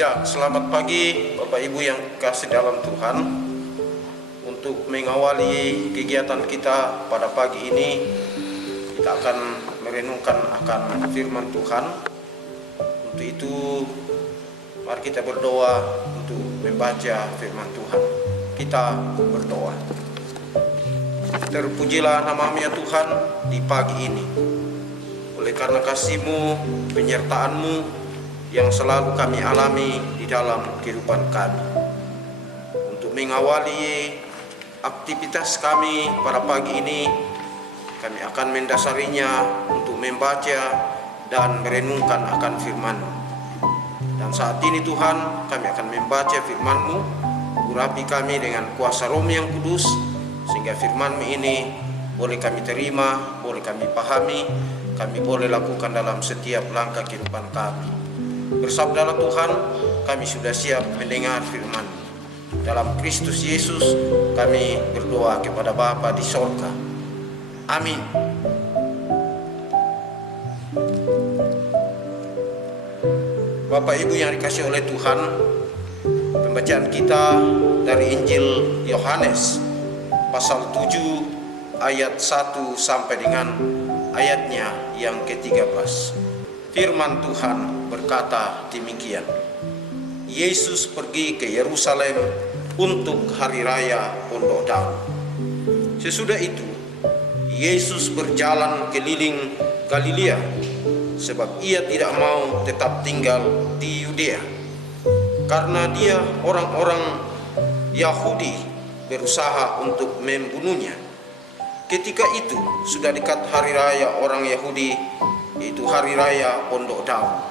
Ya, selamat pagi Bapak Ibu yang kasih dalam Tuhan. Untuk mengawali kegiatan kita pada pagi ini, kita akan merenungkan akan firman Tuhan. Untuk itu, mari kita berdoa untuk membaca firman Tuhan. Kita berdoa. Terpujilah nama-Mu ya Tuhan di pagi ini. Oleh karena kasih-Mu, penyertaan-Mu yang selalu kami alami di dalam kehidupan kami. Untuk mengawali aktivitas kami pada pagi ini, kami akan mendasarinya untuk membaca dan merenungkan akan firman-Mu. Dan saat ini Tuhan, kami akan membaca firman-Mu, urapi kami dengan kuasa Roh yang kudus, sehingga firman-Mu ini boleh kami terima, boleh kami pahami, kami boleh lakukan dalam setiap langkah kehidupan kami. Bersabdalah Tuhan, kami sudah siap mendengar firman. Dalam Kristus Yesus kami berdoa kepada Bapa di sorga. Amin. Bapak Ibu yang dikasihi oleh Tuhan, pembacaan kita dari Injil Yohanes pasal 7 ayat 1 sampai dengan ayatnya yang ke-13. Firman Tuhan berkata demikian. Yesus pergi ke Yerusalem untuk hari raya Pondok Daun. Sesudah itu, Yesus berjalan keliling Galilea, sebab ia tidak mau tetap tinggal di Yudea, karena dia orang-orang Yahudi berusaha untuk membunuhnya. Ketika itu sudah dekat hari raya orang Yahudi, yaitu hari raya Pondok Daun.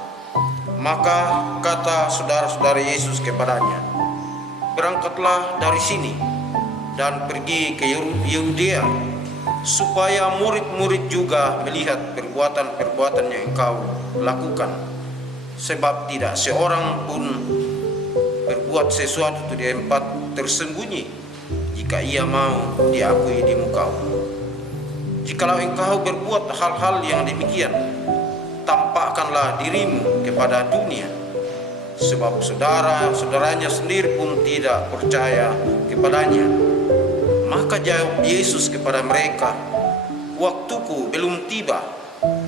Maka kata saudara-saudara Yesus kepadanya, berangkatlah dari sini dan pergi ke Yudea, supaya murid-murid juga melihat perbuatan-perbuatan yang engkau lakukan. Sebab tidak seorang pun berbuat sesuatu di tempat tersembunyi, jika ia mau diakui di muka umum. Jikalau engkau berbuat hal-hal yang demikian, tampakkanlah dirimu kepada dunia, sebab saudara-saudaranya sendiri pun tidak percaya kepadanya. Maka jawab Yesus kepada mereka, waktuku belum tiba,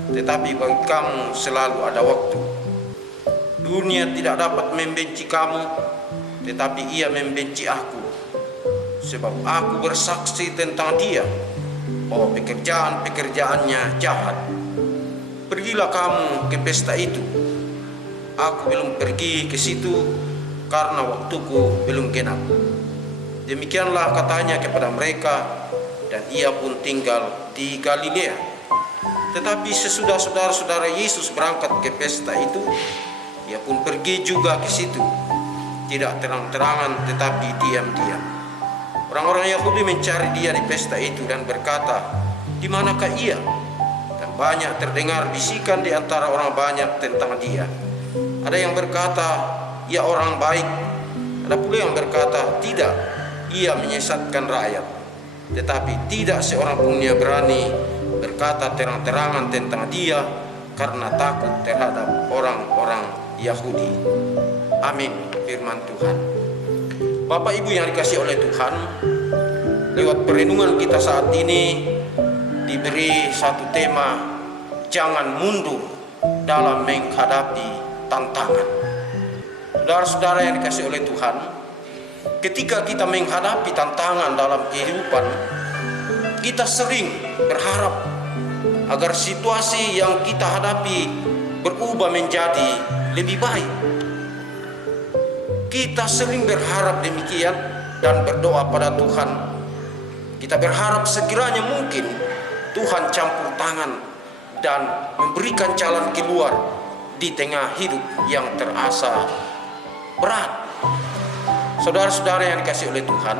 tetapi bagi kamu selalu ada waktu. Dunia tidak dapat membenci kamu, tetapi ia membenci aku, sebab aku bersaksi tentang dia bahwa pekerjaan-pekerjaannya jahat. Pergilah kamu ke pesta itu. Aku belum pergi ke situ karena waktuku belum genap. Demikianlah katanya kepada mereka, dan ia pun tinggal di Galilea. Tetapi sesudah saudara-saudara Yesus berangkat ke pesta itu, ia pun pergi juga ke situ, tidak terang-terangan tetapi diam-diam. Orang-orang Yahudi mencari dia di pesta itu dan berkata, di manakah ia? Dan banyak terdengar bisikan di antara orang banyak tentang dia. Ada yang berkata, ia orang baik. Ada pula yang berkata, tidak, ia menyesatkan rakyat. Tetapi tidak seorang pun yang berani berkata terang-terangan tentang dia, karena takut terhadap orang-orang Yahudi. Amin. Firman Tuhan. Bapak Ibu yang dikasihi oleh Tuhan, lewat perenungan kita saat ini diberi satu tema, jangan mundur dalam menghadapi tantangan. Saudara-saudara yang dikasihi oleh Tuhan, ketika kita menghadapi tantangan dalam kehidupan, kita sering berharap agar situasi yang kita hadapi berubah menjadi lebih baik. Kita sering berharap demikian dan berdoa pada Tuhan. Kita berharap sekiranya mungkin Tuhan campur tangan dan memberikan jalan keluar di tengah hidup yang terasa berat. Saudara-saudara yang dikasihi oleh Tuhan,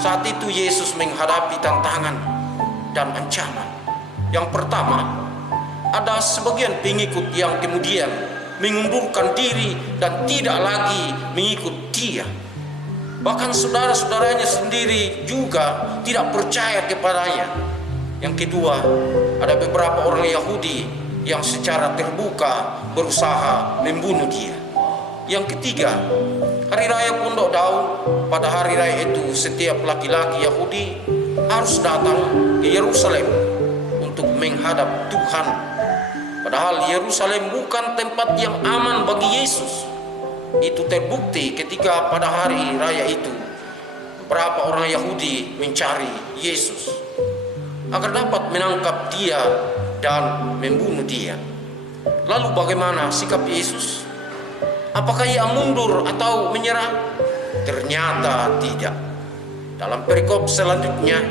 saat itu Yesus menghadapi tantangan dan ancaman. Yang pertama, ada sebagian pengikut yang kemudian mengundurkan diri dan tidak lagi mengikut dia. Bahkan saudara-saudaranya sendiri juga tidak percaya kepadanya. Yang kedua, ada beberapa orang Yahudi yang secara terbuka berusaha membunuh dia. Yang ketiga, hari raya Pondok Daun. Pada hari raya itu setiap laki-laki Yahudi harus datang ke Yerusalem untuk menghadap Tuhan. Padahal Yerusalem bukan tempat yang aman bagi Yesus. Itu terbukti ketika pada hari raya itu beberapa orang Yahudi mencari Yesus agar dapat menangkap dia dan membunuh dia. Lalu bagaimana sikap Yesus? Apakah ia mundur atau menyerah? Ternyata tidak. Dalam perikop selanjutnya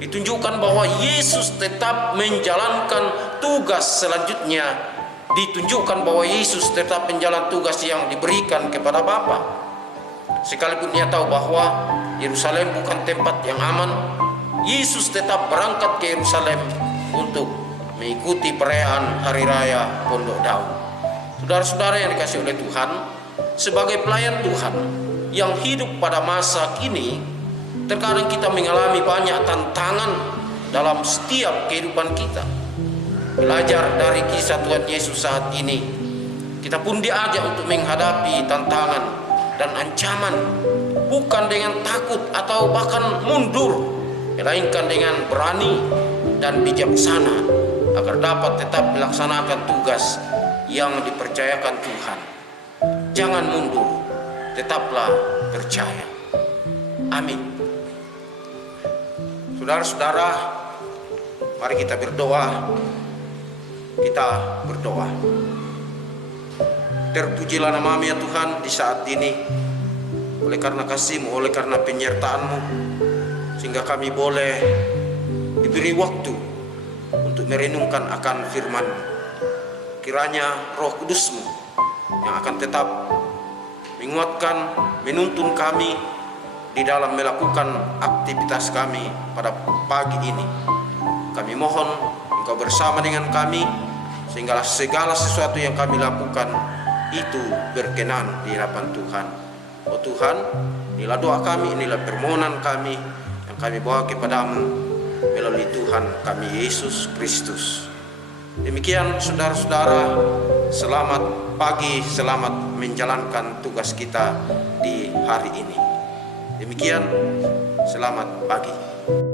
ditunjukkan bahwa Yesus tetap menjalankan tugas selanjutnya. Ditunjukkan bahwa Yesus tetap menjalankan tugas yang diberikan kepada Bapa. Sekalipun ia tahu bahwa Yerusalem bukan tempat yang aman, Yesus tetap berangkat ke Yerusalem untuk mengikuti perayaan Hari Raya Pondok Daun. Saudara-saudara yang dikasihi oleh Tuhan, sebagai pelayan Tuhan yang hidup pada masa kini, terkadang kita mengalami banyak tantangan dalam setiap kehidupan kita. Belajar dari kisah Tuhan Yesus saat ini, kita pun diajak untuk menghadapi tantangan dan ancaman, bukan dengan takut atau bahkan mundur, melainkan dengan berani dan bijaksana agar dapat tetap melaksanakan tugas yang dipercayakan Tuhan. Jangan mundur, tetaplah percaya. Amin. Saudara-saudara, mari kita berdoa. Kita berdoa. Terpujilah nama-Mu ya Tuhan di saat ini, oleh karena kasih-Mu, oleh karena penyertaan-Mu, sehingga kami boleh diberi waktu untuk merenungkan akan firman-Mu. Kiranya Roh Kudus-Mu yang akan tetap menguatkan, menuntun kami di dalam melakukan aktivitas kami pada pagi ini. Kami mohon Engkau bersama dengan kami, sehingga segala sesuatu yang kami lakukan itu berkenan di hadapan Tuhan. Oh Tuhan, inilah doa kami, inilah permohonan kami yang kami bawa kepada-Mu melalui Tuhan kami Yesus Kristus. Demikian saudara-saudara, selamat pagi, selamat menjalankan tugas kita di hari ini. Demikian, selamat pagi.